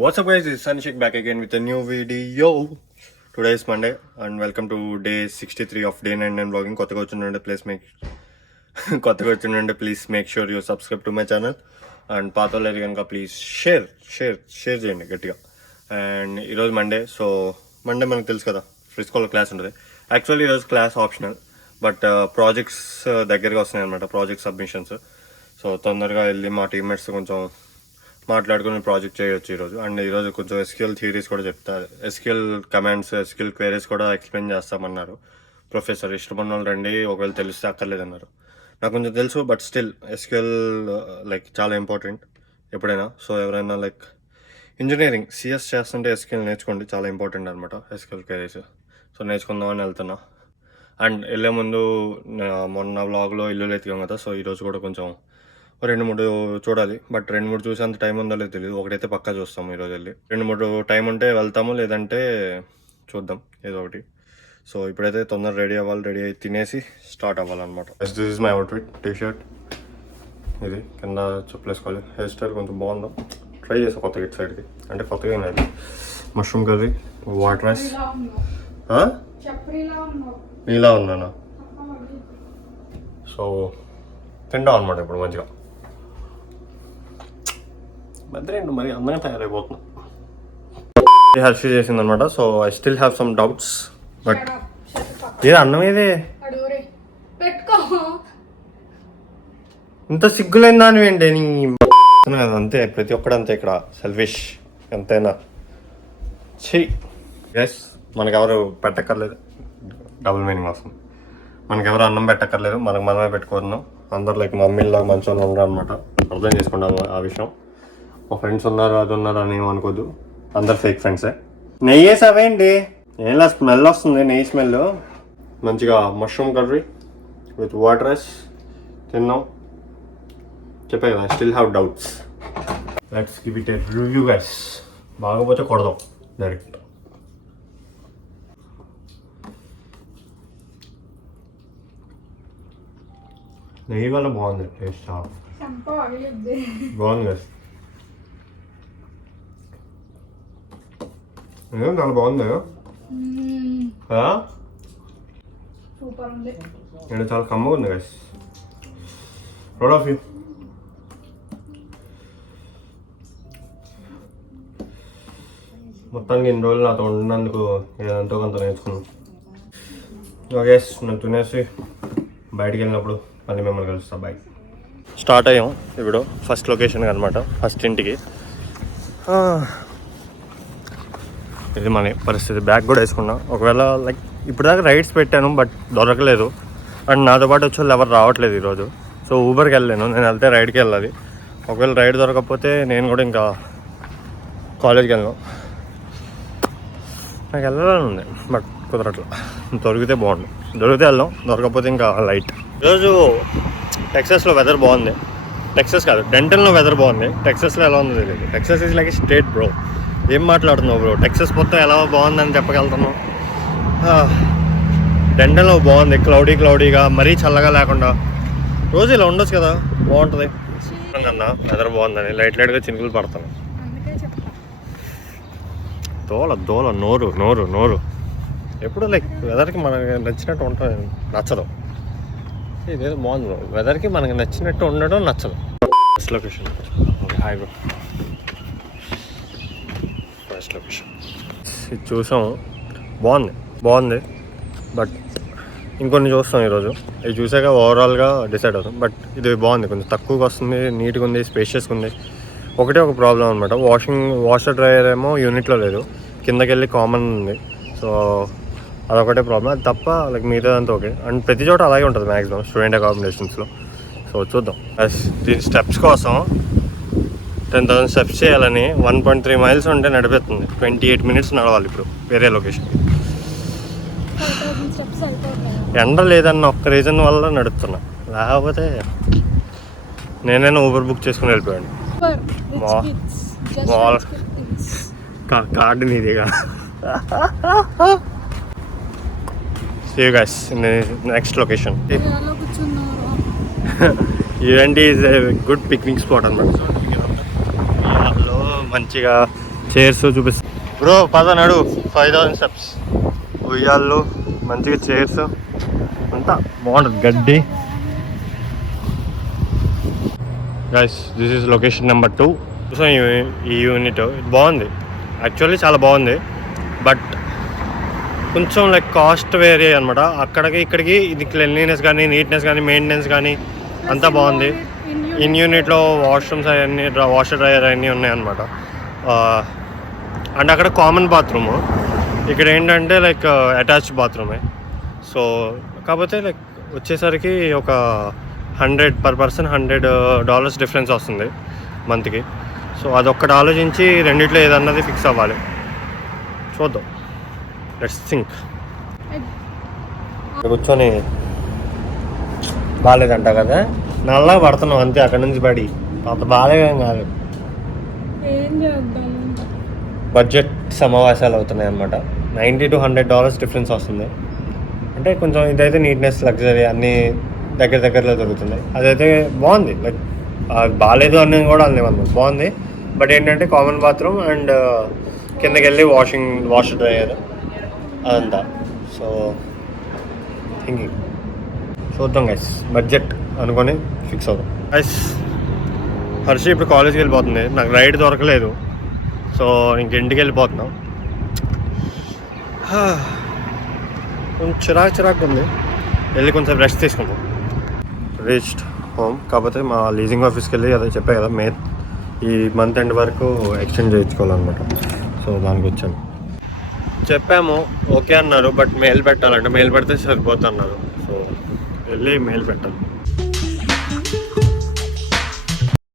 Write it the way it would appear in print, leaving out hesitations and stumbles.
What's up guys, it's Sanishik back again with a new video. Today is Monday and welcome to day 63 of day 99 vlogging. కొత్తగా వచ్చిందంటే please make sure you subscribe to my channel and పాత వాళ్ళు కనుక please share చేయండి గట్టిగా. And ఈరోజు Monday, so Monday మనకు తెలుసు కదా ఫ్రీ స్కూల్లో క్లాస్ ఉంటుంది. యాక్చువల్లీ ఈరోజు క్లాస్ ఆప్షనల్, బట్ ప్రాజెక్ట్స్ దగ్గరగా వస్తున్నాయి అనమాట, ప్రాజెక్ట్ సబ్మిషన్స్. సో తొందరగా వెళ్ళి మా టీమ్మేట్స్ కొంచెం మాట్లాడుకుని ప్రాజెక్ట్ చేయొచ్చు ఈరోజు. అండ్ ఈరోజు కొంచెం ఎస్క్యూఎల్ థియరీస్ కూడా చెప్తారు, ఎస్క్యూఎల్ కమాండ్స్, ఎస్క్యూఎల్ క్వైరీస్ కూడా ఎక్స్ప్లెయిన్ చేస్తామన్నారు ప్రొఫెసర్. ఇష్టపడిన వాళ్ళు రండి, ఒకవేళ తెలిస్తే అక్కర్లేదన్నారు. నాకు కొంచెం తెలుసు, బట్ స్టిల్ ఎస్క్యూఎల్ లైక్ చాలా ఇంపార్టెంట్ ఎప్పుడైనా. సో ఎవరైనా లైక్ ఇంజనీరింగ్ సిఎస్ చేస్తుంటే ఎస్క్యూఎల్ నేర్చుకోండి, చాలా ఇంపార్టెంట్ అనమాట ఎస్క్యూఎల్ క్వైరీస్. సో నేర్చుకుందామని వెళ్తున్నా. అండ్ వెళ్ళే ముందు మొన్న వ్లాగ్లో ఇల్లు ఎత్తికాం కదా, సో ఈరోజు కూడా కొంచెం 2-3 చూడాలి. బట్ 2-3 చూసేంత టైం ఉందో లేదో తెలియదు. ఒకటైతే పక్కా చూస్తాము ఈరోజు వెళ్ళి. 2-3 టైం ఉంటే వెళ్తాము, లేదంటే చూద్దాం ఏదో ఒకటి. సో ఇప్పుడైతే తొందర రెడీ అవ్వాలి, రెడీ అయ్యి తినేసి స్టార్ట్ అవ్వాలన్నమాట. This is my outfit, T shirt, ఇది కింద చెప్పులు వేసుకోవాలి. హెయిర్ స్టైల్ కొంచెం బాగుందా, ట్రై చేసా కొత్తగా ఇటు సైడ్కి, అంటే కొత్తగా ఏం లేదు. Mushroom curry, water rice. నీలా ఉన్నానా? సో తింటాం అనమాట ఇప్పుడు మంచిగా. మధ్య మరి అందంగా తయారైపోతున్నా. హర్షి చేసింది అనమాట. So I still have some doubts, but ఇది అన్నం ఏదే ఇంత సిగ్గులేని దాని ఏంటి నీ కదా. అంతే, ప్రతి ఒక్కడంతే ఇక్కడ సెల్ఫిష్ ఎంతైనా. ఎస్, మనకెవరు పెట్టక్కర్లేదు, డబుల్ మీనింగ్ వస్తుంది. మనకెవరు అన్నం పెట్టక్కర్లేదు, మనమే పెట్టుకుంటున్నాం. అందరు లైక్ మమ్మీలాగా మంచి వాళ్ళు ఉండరు అనమాట, అర్థం చేసుకుంటాము ఆ విషయం. మా ఫ్రెండ్స్ ఉన్నారు, అది ఉన్నారు అని ఏమనుకోద్దు, అందరు ఫేక్ ఫ్రెండ్సే. నెయ్యి వేసావేంటి? ఏంలా స్మెల్ వస్తుంది, నెయ్యి స్మెల్. మంచిగా mushroom curry with water rice తిన్నాం. చెప్పే కదా, still have doubts. Let's give it a review guys. బాగోపోతే కొడదాం డైరెక్ట్. నెయ్యి వల్ల బాగుంది టేస్ట్, చాలా బాగుంది కదా. ఏం చాలా బాగుంది నేను చాలా కమ్మగా ఉంది గైస్. Proud of you. మొత్తానికి ఇన్ని రోజులు నాతో ఉన్నందుకు ఎంతో కొంత నేర్చుకున్నాను. ఓకే, నేను తినేసి బయటికి వెళ్ళినప్పుడు మళ్ళీ మిమ్మల్ని కలుస్తా. బాయ్. స్టార్ట్ అయ్యాం ఇప్పుడు ఫస్ట్ లొకేషన్కి అనమాట, ఫస్ట్ ఇంటికి. ఇది మన పరిస్థితి. బ్యాగ్ కూడా వేసుకున్నా. ఒకవేళ లైక్ ఇప్పుడు దాకా రైడ్స్ పెట్టాను, బట్ దొరకలేదు. అండ్ నాతో పాటు వచ్చే వాళ్ళు ఎవరు రావట్లేదు ఈరోజు. సో ఊబర్కి వెళ్ళాను, నేను వెళ్తే రైడ్కి వెళ్ళాలి. ఒకవేళ రైడ్ దొరకకపోతే నేను కూడా ఇంకా కాలేజ్కి వెళ్ళను. నాకు వెళ్ళాలని ఉంది, బట్ కుదరట్లా. దొరికితే బాగుండు, దొరికితే వెళ్దాం, దొరకకపోతే ఇంకా లైట్. ఈరోజు టెక్సాస్లో వెదర్ బాగుంది. టెక్సాస్ కాదు, డెంటన్లో వెదర్ బాగుంది. టెక్సాస్లో ఎలా ఉందో తెలియదు. Texas is like state bro. ఏం మాట్లాడుతున్నావు బ్రో? టెక్సాస్ మొత్తం ఎలా బాగుందని చెప్పగలుగుతున్నావు. డెంటన్లో బాగుంది, క్లౌడీగా, మరీ చల్లగా లేకుండా. రోజు ఇలా ఉండొచ్చు కదా, బాగుంటుంది కన్నా. వెదర్ బాగుందని లైట్గా చినుకులు పడతాను. దోల నోరు ఎప్పుడు లైక్ వెదర్కి మనకి నచ్చినట్టు ఉంటుంది, నచ్చదు. ఇదేదో బాగుంది బ్రో, వెదర్కి మనకి నచ్చినట్టు ఉండడం నచ్చదు. ఫస్ట్ లొకేషన్ ఇది చూసాము, బాగుంది. బట్ ఇంకొన్ని చూస్తాం ఈరోజు. ఇది చూసాక ఓవరాల్గా డిసైడ్ అవుతాం. బట్ ఇది బాగుంది, కొంచెం తక్కువగా వస్తుంది, నీట్గా ఉంది, స్పేషియస్గా ఉంది. ఒకటే ఒక ప్రాబ్లం అనమాట, వాషర్ డ్రైయర్ ఏమో యూనిట్లో లేదు, కిందకి వెళ్ళి కామన్ ఉంది. సో అదొకటే ప్రాబ్లం. అది తప్ప లైక్ మిగతాదంతా ఓకే. అండ్ ప్రతి చోట అలాగే ఉంటుంది మ్యాక్సిమం స్టూడెంట్ అకామిడేషన్స్లో. సో చూద్దాం. దీని స్టెప్స్ కోసం 10,000 స్టెప్స్ చేయాలని 1.3 మైల్స్ ఉంటే నడిపిస్తుంది. 28 మినిట్స్ నడవాలి ఇప్పుడు వేరే లొకేషన్. ఎండ లేదన్న ఒక్క రీజన్ వల్ల నడుపుతున్నా, లేకపోతే నేనైనా ఊబర్ బుక్ చేసుకుని వెళ్ళిపోయాను. కార్డు నీదిగా. See you guys in the next location. Event is a good picnic spot అన్నమాట. మంచిగా చైర్స్ చూపిస్తా బ్రో. పద నడు 5000 స్టెప్స్. ఉయ్యాళ్ళు, మంచిగా చైర్స్ అంతా బాగుంటుంది. గడ్డి. Guys this is location number 2. So ఈ యూనిట్ బాగుంది, యాక్చువల్లీ చాలా బాగుంది. బట్ కొంచెం లైక్ కాస్ట్ వేరే అనమాట. అక్కడికి ఇక్కడికి ఇది క్లెన్లీనెస్ కానీ, నీట్నెస్ కానీ, మెయింటెనెన్స్ కానీ అంతా బాగుంది. ఇన్ యూనిట్లో వాష్రూమ్స్ అవన్నీ, వాషర్ డ్రైయర్ అవన్నీ ఉన్నాయన్నమాట. అండ్ అక్కడ కామన్ బాత్రూము, ఇక్కడ ఏంటంటే లైక్ అటాచ్డ్ బాత్రూమే. సో కాకపోతే లైక్ వచ్చేసరికి ఒక 100 per person $100 డిఫరెన్స్ వస్తుంది మంత్కి. సో అదొక్కటి ఆలోచించి రెండిట్లో ఏదన్నది ఫిక్స్ అవ్వాలి. చూద్దాం, లెట్స్ థింక్. కూర్చొని బాగాలేదంట కదా, నల్లగా పడుతున్నాం అంతే. అక్కడ నుంచి పడి అంత బాగాలేదేం కాదు. బడ్జెట్ సమావేశాలు అవుతున్నాయి అనమాట. $90 to $100 డిఫరెన్స్ వస్తుంది. అంటే కొంచెం ఇదైతే నీట్నెస్, లగ్జరీ అన్నీ దగ్గరలో దొరుకుతున్నాయి. అదైతే బాగుంది. లైక్ బాగాలేదు అనేది కూడా అన్నమాట, బాగుంది. బట్ ఏంటంటే కామన్ బాత్రూమ్ అండ్ కిందకి వెళ్ళి వాషర్ డ్రైయర్ అదంతా. సో థింకింగ్ చూద్దాం గైస్, బడ్జెట్ అనుకొని ఫిక్స్ అవుతాం గైస్. హర్షి ఇప్పుడు కాలేజ్కి వెళ్ళిపోతుంది, నాకు రైడ్ దొరకలేదు. సో ఇంక ఇంటికి వెళ్ళిపోతున్నాం. కొంచెం చిరాకు ఉంది. వెళ్ళి కొంచెం రెస్ట్ తీసుకుంటాం. Reached home. కాకపోతే మా లీజింగ్ ఆఫీస్కి వెళ్ళి అదే చెప్పా కదా, ఈ మంత్ ఎండ్ వరకు ఎక్స్టెండ్ చేయించుకోవాలన్నమాట. సో దానికి వచ్చాను. చెప్పాము, ఓకే అన్నారు. బట్ మెయిల్ పెట్టాలంటే మెయిల్ పెడితే సరిపోతుంది అన్నారు. సో వెళ్ళి మెయిల్ పెట్టాలి.